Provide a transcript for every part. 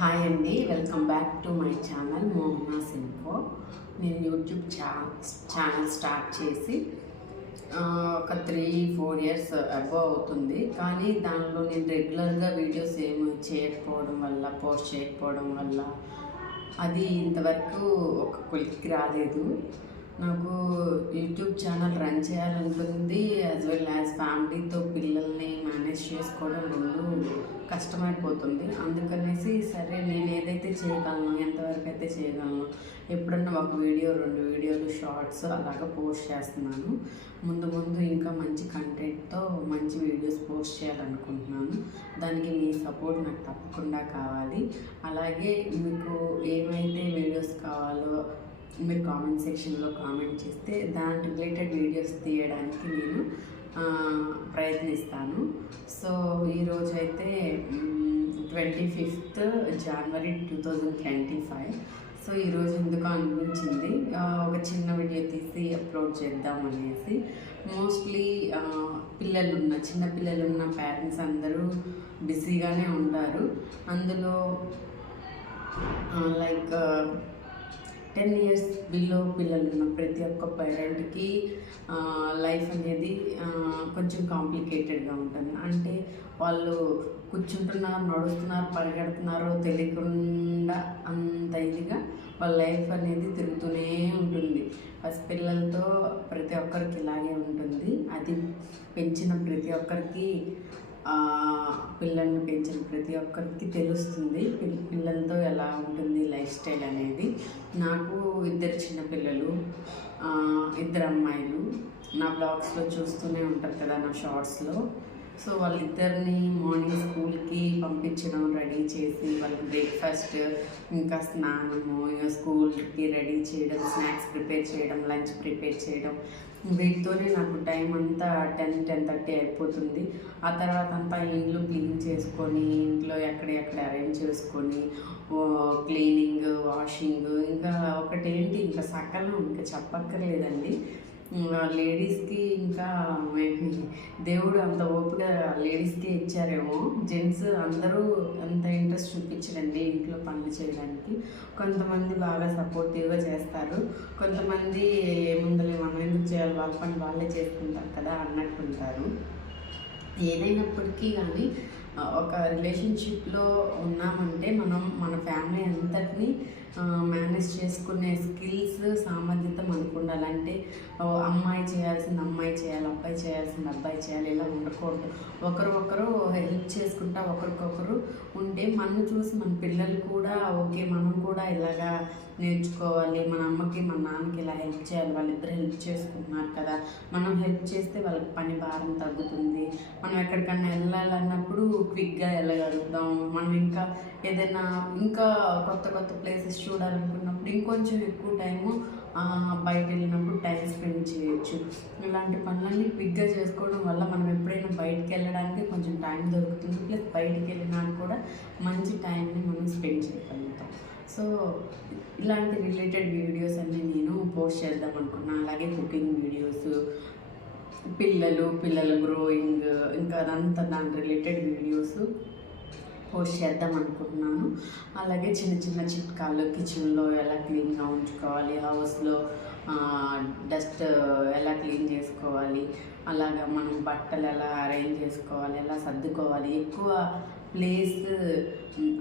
Hi అండి, welcome back to my channel Mohana's info. నేను YouTube channel start చేసి ఒక 3-4 ఇయర్స్ అబోవ్ అవుతుంది. కానీ దానిలో నేను రెగ్యులర్గా వీడియోస్ ఏమి చేయకపోవడం వల్ల, పోస్ట్ చేయకపోవడం వల్ల అది ఇంతవరకు ఒక కొలిక్కి రాలేదు. నాకు యూట్యూబ్ ఛానల్ రన్ చేయాలనుకుంది, యాజ్ వెల్ యాజ్ ఫ్యామిలీతో పిల్లల్ని మేనేజ్ చేసుకోవడం రెండు కష్టమైపోతుంది. అందుకనేసి సరే నేను ఏదైతే చేయగలను, ఎంతవరకు అయితే చేయగలను, ఎప్పుడన్నా ఒక వీడియో 2 వీడియోలు షార్ట్స్ అలాగా పోస్ట్ చేస్తున్నాను. ముందు ఇంకా మంచి కంటెంట్తో మంచి వీడియోస్ పోస్ట్ చేయాలనుకుంటున్నాను. దానికి మీ సపోర్ట్ నాకు తప్పకుండా కావాలి. అలాగే మీకు ఏమైతే వీడియోస్ కావాలో మీరు కామెంట్ సెక్షన్లో కామెంట్ చేస్తే దాని రిలేటెడ్ వీడియోస్ తీయడానికి నేను ప్రయత్నిస్తాను. సో ఈరోజు అయితే 25th January 2025. సో ఈరోజు ఎందుకు అనిపించింది ఒక చిన్న వీడియో తీసి అప్లోడ్ చేద్దాం అనేసి. మోస్ట్లీ చిన్న పిల్లలున్న పేరెంట్స్ అందరూ బిజీగానే ఉంటారు. అందులో లైక్ 10 years బిలో పిల్లలున్న ప్రతి ఒక్క పేరెంట్కి లైఫ్ అనేది కొంచెం కాంప్లికేటెడ్గా ఉంటుంది. అంటే వాళ్ళు కూర్చుంటున్నారు, నడుస్తున్నారు, పరిగెడుతున్నారో తెలియకుండా అంత ఇదిగా వాళ్ళ లైఫ్ అనేది తిరుగుతూనే ఉంటుంది. పిల్లలతో ప్రతి ఒక్కరికి ఇలాగే ఉంటుంది. అది పెంచిన ప్రతి ఒక్కరికి, పిల్లల్ని పెంచిన ప్రతి ఒక్కరికి తెలుస్తుంది పిల్లలతో ఎలా ఉంటుంది లైఫ్ స్టైల్ అనేది. నాకు 2 చిన్నపిల్లలు, 2 అమ్మాయిలు. నా బ్లాగ్స్లో చూస్తూనే ఉంటారు కదా, నా షార్ట్స్లో. సో వాళ్ళిద్దరిని మార్నింగ్ స్కూల్కి పంపించడం, రెడీ చేసి వాళ్ళకి బ్రేక్ఫాస్ట్, ఇంకా స్నానము, ఇంకా స్కూల్కి రెడీ చేయడం, స్నాక్స్ ప్రిపేర్ చేయడం, లంచ్ ప్రిపేర్ చేయడం, వీటితోనే నాకు టైం అంతా 10-10:30 అయిపోతుంది. ఆ తర్వాత అంతా ఇంట్లో క్లీన్ చేసుకొని, ఇంట్లో ఎక్కడెక్కడ అరేంజ్ చేసుకొని, క్లీనింగ్, వాషింగ్, ఇంకా ఒకటేంటి ఇంకా సకలం ఇంకా చెప్పక్కర్లేదండి. లేడీస్కి ఇంకా దేవుడు అంత ఓపిక లేడీస్కే ఇచ్చారేమో. జెంట్స్ అందరూ అంత ఇంట్రెస్ట్ చూపించరండి ఇంట్లో పనులు చేయడానికి. కొంతమంది బాగా సపోర్టివ్గా చేస్తారు, కొంతమంది ఏముందలే మనం ఎందుకు చేయాలి, వాళ్ళ పని వాళ్ళే చేసుకుంటారు కదా అన్నట్టుంటారు. ఏదైనప్పటికీ కానీ ఒక రిలేషన్షిప్లో ఉన్నామంటే మనం మన ఫ్యామిలీ అంతటినీ మేనేజ్ చేసుకునే స్కిల్స్, సామర్థ్యత మనకు ఉండాలంటే అమ్మాయి చేయాల్సింది అమ్మాయి చేయాలి, అబ్బాయి చేయాల్సింది అబ్బాయి చేయాలి, ఇలా ఉండకూడదు. ఒకరు హెల్ప్ చేసుకుంటా ఒకరికొకరు ఉంటే మనల్ని చూసి మన పిల్లలు కూడా ఓకే మనం కూడా ఇలాగా నేర్చుకోవాలి, మన అమ్మకి మన నాన్నకి ఇలా హెల్ప్ చేయాలి, వాళ్ళిద్దరు హెల్ప్ చేసుకుంటున్నారు కదా, మనం హెల్ప్ చేస్తే వాళ్ళకి పని భారం తగ్గుతుంది. మనం ఎక్కడికన్నా వెళ్ళాలన్నప్పుడు క్విక్గా వెళ్ళగలుగుతాం. మనం ఇంకా ఏదైనా కొత్త ప్లేసెస్ చూడాలనుకున్నప్పుడు ఇంకొంచెం ఎక్కువ టైము బయట వెళ్ళినప్పుడు టైం స్పెండ్ చేయొచ్చు. ఇలాంటి పనులన్నీ క్విక్గా చేసుకోవడం వల్ల మనం ఎప్పుడైనా బయటికి వెళ్ళడానికి కొంచెం టైం దొరుకుతుంది. ప్లస్ బయటికి వెళ్ళినా కూడా మంచి టైంని మనం స్పెండ్ చేయగలుగుతాం. సో ఇలాంటి రిలేటెడ్ వీడియోస్ అన్నీ నేను పోస్ట్ చేద్దాం అనుకున్నాను. అలాగే కుకింగ్ వీడియోస్, పిల్లల గ్రోయింగ్, ఇంకా అదంతా దాని రిలేటెడ్ వీడియోస్ పోస్ట్ చేద్దాం అనుకుంటున్నాను. అలాగే చిన్న చిట్కాలు, కిచెన్లో ఎలా క్లీన్గా ఉంచుకోవాలి, హౌస్లో డస్ట్ ఎలా క్లీన్ చేసుకోవాలి, అలాగా మనం బట్టలు ఎలా అరేంజ్ చేసుకోవాలి, ఎలా సర్దుకోవాలి, ఎక్కువ ప్లేస్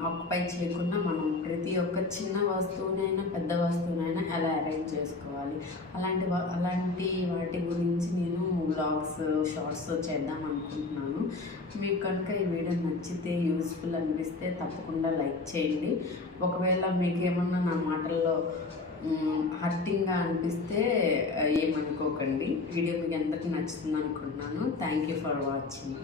ఆక్యుపై చేయకుండా మనం ప్రతి ఒక్క చిన్న వస్తువునైనా పెద్ద వస్తువునైనా ఎలా అరేంజ్ చేసుకోవాలి, అలాంటి వాటి గురించి నేను వ్లాగ్స్, షార్ట్స్ చేద్దాం అనుకుంటున్నాను. మీకు కనుక ఈ వీడియో నచ్చితే, యూస్ఫుల్ అనిపిస్తే తప్పకుండా లైక్ చేయండి. ఒకవేళ మీకు ఏమన్నా నా మాటల్లో హర్టింగ్గా అనిపిస్తే ఏమనుకోకండి. వీడియో మీకు ఎంతకు నచ్చుతుంది అనుకుంటున్నాను. Thank you for watching.